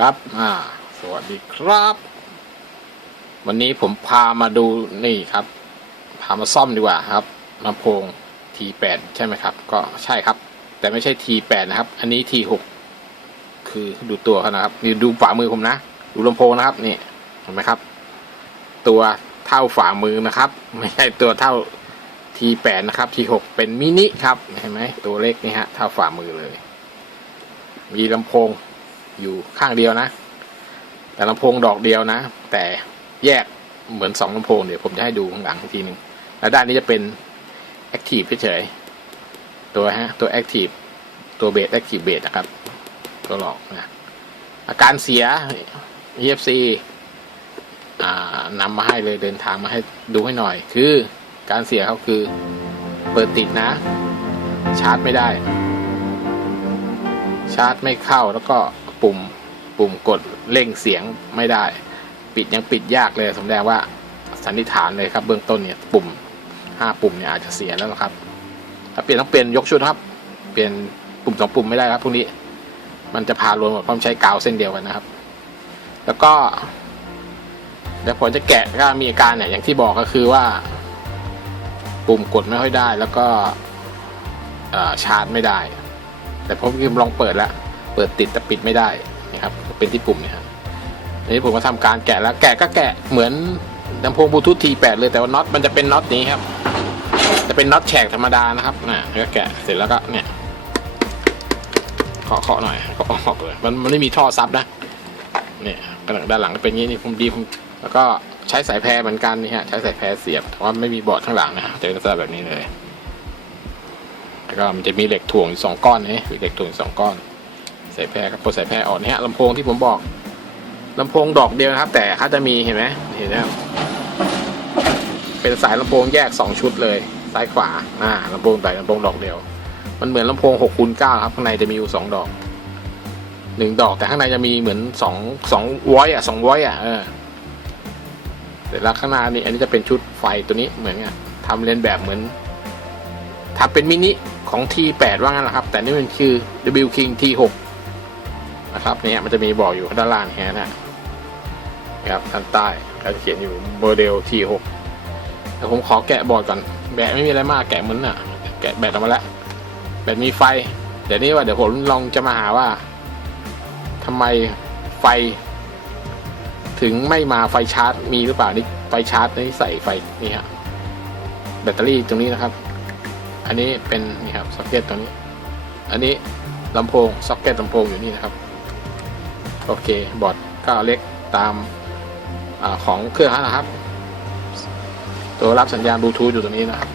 ครับ อ่า สวัสดีครับ วันนี้ผมพามาดูนี่ครับ พามาซ่อมดีกว่าครับลำโพง T8 ใช่ไหมครับ ก็ใช่ครับ แต่ไม่ใช่ T8 นะครับ อันนี้ T6 คือดูตัวเขานะครับนี่ดูฝ่ามือผมนะ ดูลำโพงนะครับ นี่เห็นไหมครับ ตัวเท่าฝ่ามือนะครับ ไม่ใช่ตัวเท่า T8 นะครับ T6 เป็นมินิครับ เห็นไหมตัวเล็กนี่ฮะ เท่าฝ่ามือเลย มีลำโพง อยู่ข้างเดียวนะ แต่ลำโพงดอกเดียวนะ แต่แยกเหมือนสองลำโพงเดี๋ยวผมจะให้ดูข้างหลังอีกทีหนึ่งแล้วด้านนี้จะเป็น Active เฉยๆตัวฮะตัว Active ตัวเบส Active เบสนะครับ ตัวหลอกนะอาการเสีย EFC อ่านำมาให้เลยเดินทางมาให้ดูให้หน่อย คือการเสียเขาคือเปิดติดนะ ชาร์จไม่ได้ ชาร์จไม่เข้าแล้วก็ ปุ่มปุ่มกดเร่งเสียงไม่ได้ ปิดยังปิดยากเลยสมแดงว่าสันนิษฐานเลยครับ เบื้องต้นเนี่ยปุ่มห้าปุ่มเนี่ยอาจจะเสียแล้วครับถ้าเปลี่ยนต้องเปลี่ยนยกชุดครับ เปลี่ยนปุ่มสองปุ่มไม่ได้ครับพวกนี้ มันจะพารวมหมดเพราะมันใช้กาวเส้นเดียวกันนะครับ แล้วก็เดี๋ยวผมจะแกะก็มีอาการเนี่ยอย่างที่บอกก็คือว่า ปุ่มกดไม่ค่อยได้แล้วก็ชาร์จไม่ได้ แต่ผมลองเปิดแล้ว ปิดติดแต่ปิดไม่ได้นะครับเป็นที่ปุ่มเนี่ยครับอันนี้ผมก็ทำการแกะแล้วแกะก็แกะเหมือนลำโพงบลูทูธ T8 เลยแต่ว่าน็อตมันจะเป็นน็อตนี้ครับจะเป็นน็อตแฉกธรรมดานะครับนะก็แกะเสร็จแล้วก็เนี่ยเคาะเคาะหน่อยก็ออกเลยมันมันไม่มีท่อซับนะเนี่ยกระหลังด้านหลังเป็นอย่างนี้นี่ผมดีผมแล้วก็ใช้สายแพรเหมือนกันนี่ฮะใช้สายแพรเสียบแต่ว่าไม่มีบอร์ดข้างหลังนะจะเป็นลักษณะแบบนี้เลยแล้วก็มันจะมีเหล็กถ่วงสองก้อนนี่เหล็กถ่วงสองก้อนายแพรกับพวกสายแพรอ่อนเนี่ยลำโพงที่ผมบอกลำโพงดอกเดียวนะครับ แต่เขาจะมีเห็นไหมเห็นไหมครับเป็นสายลำโพงแยกสองชุดเลยซ้ายขวาอ่าลำโพงใส่ลำโพงดอกเดียว มันเหมือนลำโพงหกคูณเก้าครับข้างในจะมีอยู่สองดอกหนึ่งดอกแต่ข้างในจะมีเหมือนสองสองวอยอะสองวอยอะเออเสร็จแล้วข้างหน้านี่อันนี้จะเป็นชุดไฟตัวนี้เหมือนกันทำเรียนแบบเหมือนทำเป็นมินิของ T8 ว่างั้นแหละครับ แต่นี่มันคือ W King T6 นะครับเนี่ยมันจะมีบอกอยู่ด้านล่างแค่นั้นนะครับด้านใต้เขาจะเขียนอยู่โมเดล T6 แต่ผมขอแกะบอร์ดก่อนแบตไม่มีอะไรมากแกะเหมือนน่ะแกะแบตออกมาแล้วแบตมีไฟเดี๋ยวนี้ว่าเดี๋ยวผมลองจะมาหาว่าทำไมไฟ ถึงไม่มาไฟชาร์จ มีหรือเปล่านี่ไฟชาร์จนี่ใส่ไฟนี่ฮะแบตเตอรี่ตรงนี้นะครับ อันนี้เป็นนี่ครับซ็อกเก็ตตรงนี้ อันนี้ลำโพงซ็อกเก็ตลำโพงอยู่นี่นะครับ โอเค บอร์ดก็เล็กตามอของเครื่องนะครับ ตัวรับสัญญาณบลูทูธอยู่ตรงนี้นะครับ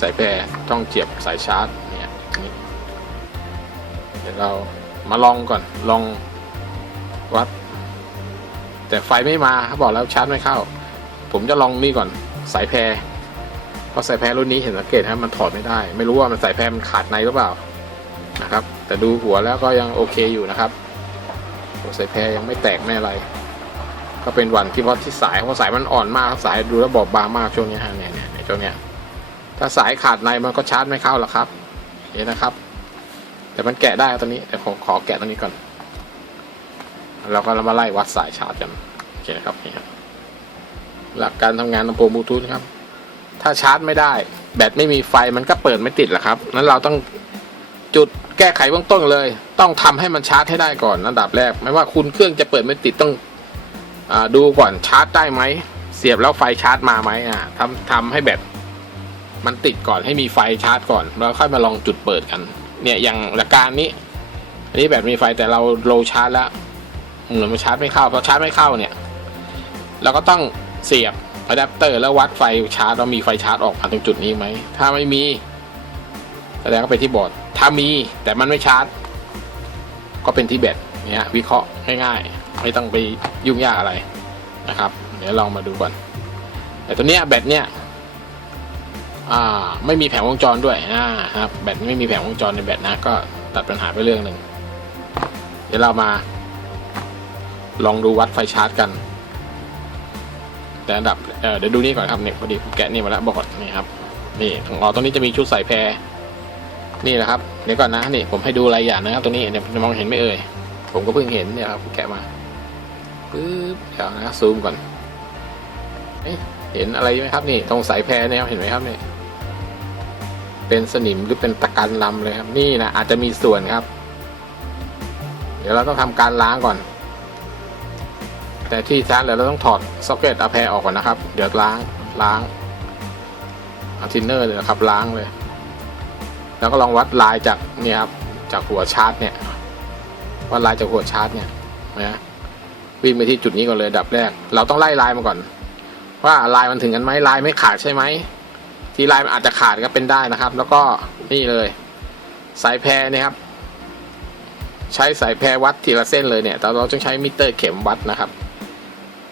สายแพรต้องเจียบสายชาร์จเนี่ยนี่เดี๋ยวเรามาลองก่อนลองวัด แต่ไฟไม่มาเขาบอกแล้วชาร์จไม่เข้า ผมจะลองนี่ก่อนสายแพรเพราะสายแพรรุ่นนี้เห็นสังเกตครมันถอดไม่ได้ ไม่รู้ว่ามันสายแพรมันขาดในหรือเปล่านะครับ แต่ดูหัวแล้วก็ยังโอเคอยู่นะครับ หัวสายแพรยังไม่แตกไม่อะไร ก็เป็นวันที่เพราะที่สายเพราะสายมันอ่อนมากครับสายดูแล้วบอบบางมากช่วงนี้ฮะเนี่ยเนี่ยช่วงเนี้ยถ้าสายขาดในมันก็ชาร์จไม่เข้าหรอกครับเห็นนะครับ แต่มันแกะได้ตอนนี้แต่ผมขอแกะตรงนี้ก่อนเราก็มาไล่วัดสายชาร์จกันโอเคครับนี่ครับหลักการทำงานลำโพงบลูทูธครับ ถ้าชาร์จไม่ได้ แบตไม่มีไฟมันก็เปิดไม่ติดแหละครับนั้นเราต้องจุด แก้ไขเบื้องต้นเลย ต้องทำให้มันชาร์จให้ได้ก่อนอันดับแรก ไม่ว่าคุณเครื่องจะเปิดไม่ติดต้องอดูก่อนชาร์จได้ไหม เสียบแล้วไฟชาร์จมาไหมอ่าทำทำให้แบตมันติดก่อนให้มีไฟชาร์จก่อนแล้วค่อยมาลองจุดเปิดกัน เนี่ยอย่างหลักการนี้ อันนี้แบตมีไฟแต่เราโลชาร์จแล้วเหมือนมันชาร์จไม่เข้าพอชาร์จไม่เข้าเนี่ยเราก็ต้องเสียบอะแดปเตอร์แล้ววัดไฟชาร์จว่ามีไฟชาร์จออกมาตรงจุดนี้ไหมถ้าไม่มีแสดงว่าเป็นที่บอร์ด ถ้ามีแต่มันไม่ชาร์จ ก็เป็นที่แบตเนี่ยวิเคราะห์ง่ายๆ ไม่ต้องไปยุ่งยากอะไรนะครับ เดี๋ยวลองมาดูก่อน แต่ตัวเนี้ยแบตเนี่ยไม่มีแผงวงจรด้วยอ่าครับแบตไม่มีแผงวงจรในแบตนะก็ตัดปัญหาไปเรื่องหนึ่งเดี๋ยวเรามา ลองดูวัดไฟชาร์จกัน แต่อันดับเเดี๋ยวดูนี่ก่อนครับเนี่ยพอดีผมแกะนี่มาแล้วบอกนี่ครับนี่ของเราตรงนี้จะมีชุดใส่แพร นี่แหละครับเดี๋ยวก่อนนะนี่ผมให้ดูรายอย่างนะครับตรงนี้เนี่ยจะมองเห็นไม่เอ่ยผมก็เพิ่งเห็นเนี่ยครับแกะมาปึ๊บเดี๋ยวนะซูมก่อนเห็นอะไรไหมครับนี่ตรงสายแพรเนี่ยเห็นไหมครับเนี่ยเป็นสนิมหรือเป็นตะกันลำเลยครับ นี่นะอาจจะมีส่วนครับ เดี๋ยวเราต้องทำการล้างก่อน แต่ที่ชาร์จเราต้องถอดซ็อกเก็ตอะแพรออกก่อนนะครับ เดี๋ยวล้างล้างอาทินเนอร์เลยนะครับล้างเลย แล้วก็ลองวัดลายจากเนี่ยครับจากหัวชาร์จเนี่ยวัดลายจากหัวชาร์จเนี่ยนะวิ่งไปที่จุดนี้ก่อนเลยดับแรก เราต้องไล่ลายมาก่อน ว่าลายมันถึงกันไหมลายไม่ขาดใช่ไหมที่ลายมันอาจจะขาดก็เป็นได้นะครับ แล้วก็นี่เลย สายแพรเนี่ยครับใช้สายแพรวัดทีละเส้นเลยเนี่ย แต่เราต้องใช้มิเตอร์เข็มวัดนะครับ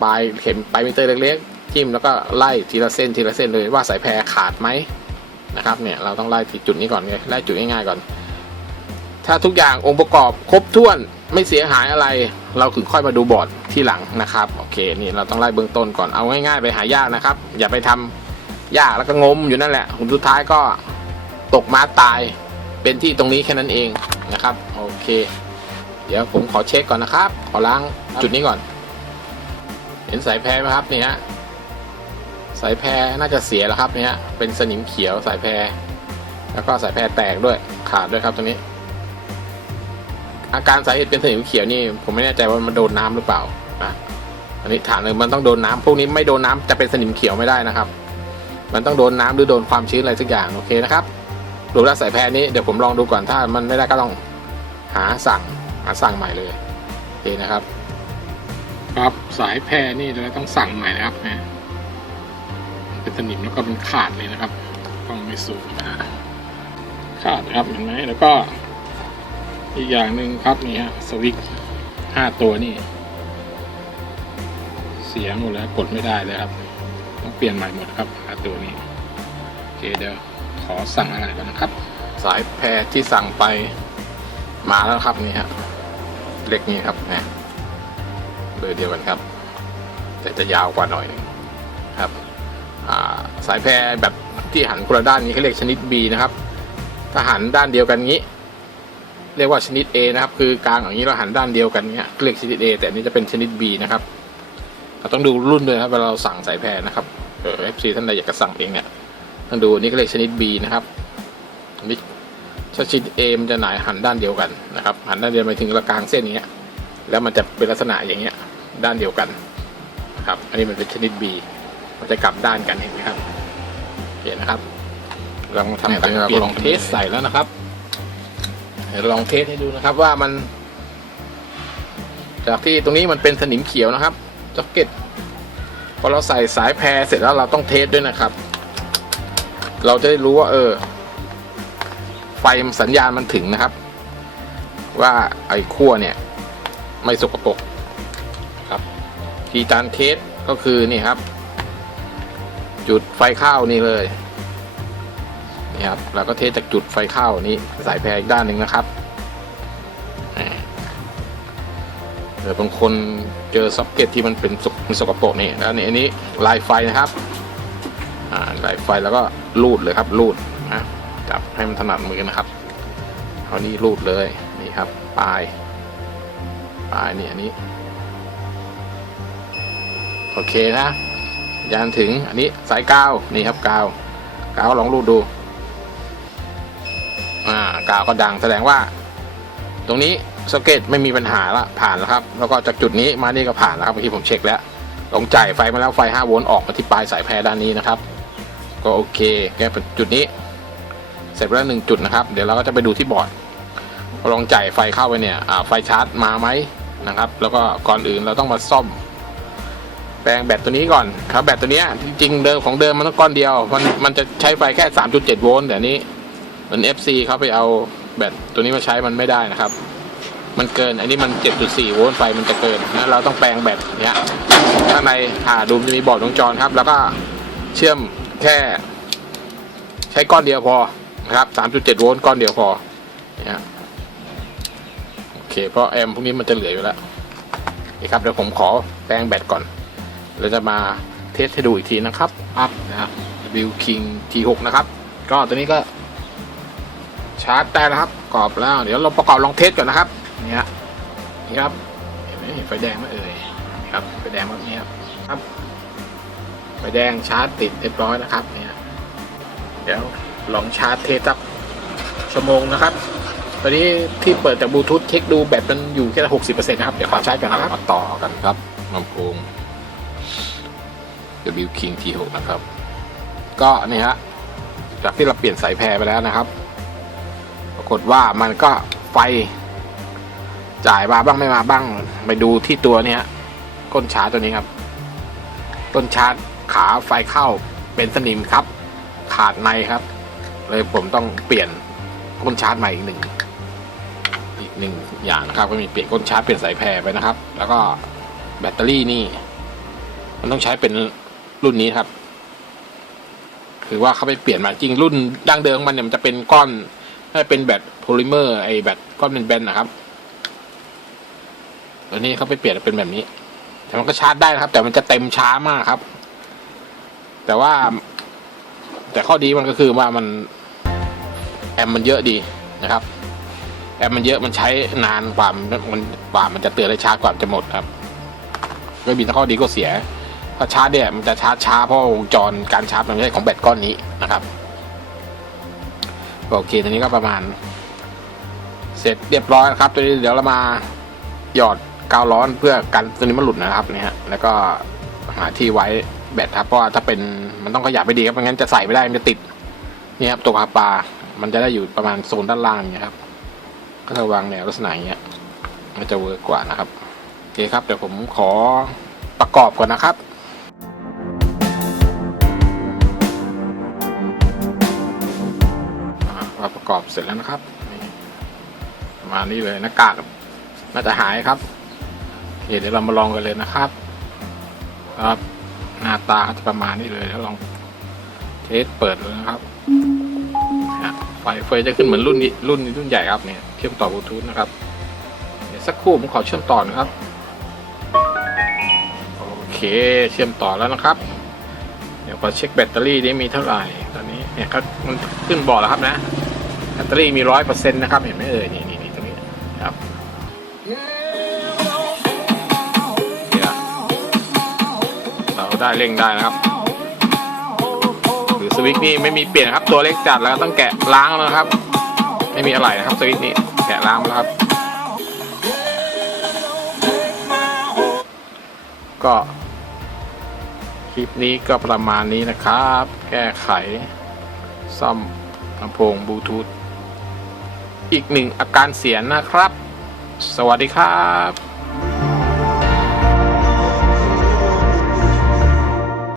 ปลายเข็มปลายมิเตอร์เล็กๆจิ้มแล้วก็ไล่ทีละเส้นทีละเส้นเลยว่าสายแพรขาดไหม นะครับเนี่ยเราต้องไล่ที่จุดนี้ก่อนไงไล่จุดง่ายๆก่อน ถ้าทุกอย่างองค์ประกอบครบถ้วนไม่เสียหายอะไร เราถึงค่อยมาดูบอร์ดที่หลังนะครับโอเคนี่เราต้องไล่เบื้องต้นก่อนเอาง่ายๆไปหายากนะครับ อย่าไปทำยากแล้วก็งมอยู่นั่นแหละสุดท้ายก็ตกมาตายเป็นที่ตรงนี้แค่นั้นเองนะครับโอเค เดี๋ยวผมขอเช็คก่อนนะครับ ขอล้างจุดนี้ก่อน เห็นสายแพรไหมครับนี่ฮะ สายแพรน่าจะเสียแล้วครับเนี่ยเป็นสนิมเขียวสายแพรแล้วก็สายแพรแตกด้วยขาดด้วยครับตรงนี้ อาการสาเหตุเป็นสนิมเขียวนี่ผมไม่แน่ใจว่ามันโดนน้ำหรือเปล่านะอันนี้ฐานเลยมันต้องโดนน้ำพวกนี้ไม่โดนน้ำจะเป็นสนิมเขียวไม่ได้นะครับ มันต้องโดนน้ำหรือโดนความชื้นอะไรสักอย่างโอเคนะครับดูแลวสายแพรนี้เดี๋ยวผมลองดูก่อนถ้ามันไม่ได้ก็ต้องหาสั่งหาสั่งใหม่เลยโอเคนะครับ ครับสายแพรนี่เราต้องสั่งใหม่นะครับเนี่ย เป็นสนิมแล้วก็เป็นขาดเลยนะครับต้องไม่สูงนะขาดนะครับเห็นไหมแล้วก็ อีกอย่างหนึ่งครับนี่ฮะสวิตห้าตัวนี่ เสียหมดแล้วกดไม่ได้เลยครับ ต้องเปลี่ยนใหม่หมดครับห้าตัวนี้โอเคเดี๋ยวขอสั่งอะไรก่อนนะครับ สายแพรที่สั่งไปมาแล้วครับนี่ฮะเล็กนี้ครับนะเบอร์เดียวกันครับ แต่จะยาวกว่าหน่อยนึง สายแพรแบบที่หันคนละด้านนี้เขาเรียกชนิด B นะครับ ถ้าหันด้านเดียวกันงี้ เรียกว่าชนิด A นะครับ คือกลางอย่างนี้เราหันด้านเดียวกันเนี้ยเรียกชนิด A แต่อันนี้จะเป็นชนิด B นะครับเราต้องดูรุ่นด้วยครับเวลาเราสั่งสายแพรนะครับเออ FC ท่านใดอยากจะสั่งเองเนี่ยต้องดูนนี้ก็เรียกชนิด B นะครับนนี้ถ้าชนิด A มันจะหนายหันด้านเดียวกันนะครับ หันด้านเดียวไปถึงกลางเส้นอย่างเงี้ย แล้วมันจะเป็นลักษณะอย่างเงี้ยด้านเดียวกันนะครับ อันนี้มันเป็นชนิด B มันจะกลับด้านกันเห็นไหมครับ เห็นนะครับลองทำการเปลี่ยนลองเทสใส่แล้วนะครับเดี๋ยวลองเทสให้ดูนะครับว่ามัน จากที่ตรงนี้มันเป็นสนิมเขียวนะครับจ็อกเก็ตพอเราใส่สายแพรเสร็จแล้วเราต้องเทสด้วยนะครับ เราจะได้รู้ว่า เออ ไฟสัญญาณมันถึงนะครับ ว่าไอ้ขั้วเนี่ย ไม่สกปรกครับทีการเทสก็คือนี่ครับ จุดไฟข้าวนี่เลยนี่ครับเราก็เทจากจุดไฟข้าวนี้สายแพรอีกด้านหนึ่งนะครับเดี๋ยวบางคนเจอซ็อกเก็ตที่มันเป็นสกมันสกปรกนี่แล้วนี่อันนี้ลายไฟนะครับอ่าลายไฟแล้วก็ลูดเลยครับลูดนะจับให้มันถนัดมือนะครับเอานี่ลูดเลยนี่ครับปลายปลายนี่อันนี้โอเคนะ ยานถึงอันนี้สายกาวนี่ครับกาวกาวลองรูดดูอ่ากาวก็ดังแสดงว่า ตรงนี้สเก็ตไม่มีปัญหาละผ่านแล้วครับ แล้วก็จากจุดนี้มานี่ก็ผ่านแล้วครับเมื่อกี้ผมเช็คแล้วลงจ่ายไฟมาแล้วไฟ 5 โวลต์ออกมาที่ปลายสายแพรด้านนี้นะครับ ก็โอเคแก้จุดนี้ เสร็จไปแล้วหนึ่งจุดนะครับ เดี๋ยวเราก็จะไปดูที่บอร์ดลองจ่ายไฟเข้าไปเนี่ยไฟชาร์จมาไหมนะครับ แล้วก็ก่อนอื่นเราต้องมาซ่อม แปลงแบตตัวนี้ก่อนครับแบตตัวเนี้ยจริงเดิมของเดิมมันต้องก้อนเดียว มันมันจะใช้ไฟแค่ 3.7 โวลต์แต่นี้เหมือน FC เขาไปเอาแบตตัวนี้มาใช้มันไม่ได้นะครับ มันเกินอันนี้มัน 7.4 โวลต์ไฟมันจะเกินนะเราต้องแปลงแบตเนี้ยข้างในอ่าดูมจะมีบอร์ดวงจรครับ แล้วก็เชื่อมแค่ ใช้ก้อนเดียวพอนะครับ 3.7 โวลต์ก้อนเดียวพอเนี่ยโอเคเพราะแอมพวกนี้มันจะเหลืออยู่แล้วโอเคครับเดี๋ยวผมขอแปลงแบตก่อน เราจะมาเทสให้ดูอีกทีนะครับ อัพนะครับ W King T6 นะครับ ก็ตัวนี้ก็ชาร์จได้แล้วครับประกอบแล้ว เดี๋ยวเราประกอบลองเทสก่อนนะครับเนี่ยนี่ครับ เห็นไหมไฟแดงไหมเอ่ยนี่ครับ ไฟแดงแบบนี้ครับครับ ไฟแดงชาร์จติดเรียบร้อยนะครับเนี่ยเดี๋ยวลองชาร์จเทสสักชั่วโมงนะครับ ตอนนี้ที่เปิดจากบลูทูธเช็คดูแบตมันอยู่แค่หกสิบเปอร์เซ็นต์นะครับ เดี๋ยวขอชาร์จกันนะครับมาต่อกันครับลำโพง W King T6 นะครับ ก็นี่ฮะจากที่เราเปลี่ยนสายแพรไปแล้วนะครับ ปรากฏว่ามันก็ไฟจ่ายมาบ้างไม่มาบ้าง ไปดูที่ตัวเนี้ยก้นชาร์จตัวนี้ครับ ต้นชาร์จขาไฟเข้าเป็นสนิมครับ ขาดในครับ เลยผมต้องเปลี่ยนก้นชาร์จใหม่อีกหนึ่งอีกหนึ่งอย่างนะครับ ก็มีเปลี่ยนก้นชาร์จเปลี่ยนสายแพรไปนะครับ แล้วก็แบตเตอรี่นี่ มันต้องใช้เป็น รุ่นนี้ครับ คือว่าเขาไปเปลี่ยนมาจริงรุ่นดั้งเดิมมันเนี่ยมันจะเป็นก้อนให้เป็นแบตโพลิเมอร์ไอแบตก้อนเป็นแบนนะครับตัวนี้เขาไปเปลี่ยนเป็นแบบนี้ แต่มันก็ชาร์จได้นะครับ แต่มันจะเต็มช้ามากครับ แต่ว่า แต่ข้อดีมันก็คือว่ามันแอมมันเยอะดีนะครับแอมมันเยอะมันใช้นานกว่ามันกว่ามันจะเตือนได้ช้ากว่าจะหมดครับก็มีทั้งข้อดีก็เสีย ถ้าชาร์จเนี่ยมันจะชาร์จช้าเพราะวงจรการชาร์จมันไม่ใช่ของแบตก้อนนี้นะครับโอเคตอนนี้ก็ประมาณ เสร็จเรียบร้อยครับตัวนี้เดี๋ยวเรามาหยอดกาวร้อนเพื่อกันตัวนี้มันหลุดนะครับเนี่ยฮะแล้วก็หาที่ไว้แบตครับเพราะว่าถ้าเป็นมันต้องขยับไปดีครับไม่งั้นจะใส่ไม่ได้มันจะติดนี่ครับตัวคาปลามันจะได้อยู่ประมาณโซนด้านล่างอย่างเงี้ยครับก็จะวางแนวลักษณะอย่างเงี้ยมันจะเวิร์กกว่านะครับโอเคครับเดี๋ยวผมขอประกอบก่อนนะครับาประกอบเสร็จแล้วนะครับประมาณนี้เลยหน้ากากน่าจะหายครับโอเคเดี๋ยวเรามาลองกันเลยนะครับ ครับ หน้าตาจะประมาณนี้เลยแล้วลองเทสเปิดเลยนะครับอะไฟไฟยจะขึ้นเหมือนรุ่นนี้รุ่นนี้รุ่นใหญ่ครับเนี่ยเชื่อมต่อบลูทูธนะครับเดี๋ยวสักครู่ผมขอเชื่อมต่อนะครับโอเคเชื่อมต่อแล้วนะครับ เดี๋ยวขอเช็คแบตเตอรี่นี่มีเท่าไหร่ตอนนี้เนี่ยครับมันขึ้นบอกแล้วครับนะ แบตเตอรี่มีร้อยเปอร์เซ็นต์นะครับ เห็นไหมเอ่ยนี่นี่นี่ตรงนี้ครับเราได้เร่งได้นะครับ หรือสวิตช์นี่ไม่มีเปลี่ยนครับ ตัวเล็กจัดแล้วต้องแกะล้างแล้วครับ ไม่มีอะไรนะครับสวิตช์นี้แกะล้างแล้วครับ ก็คลิปนี้ก็ประมาณนี้นะครับ แก้ไข ซ่อมลำโพงบลูทูธ อีกหนึ่งอาการเสียนะครับ สวัสดีครับ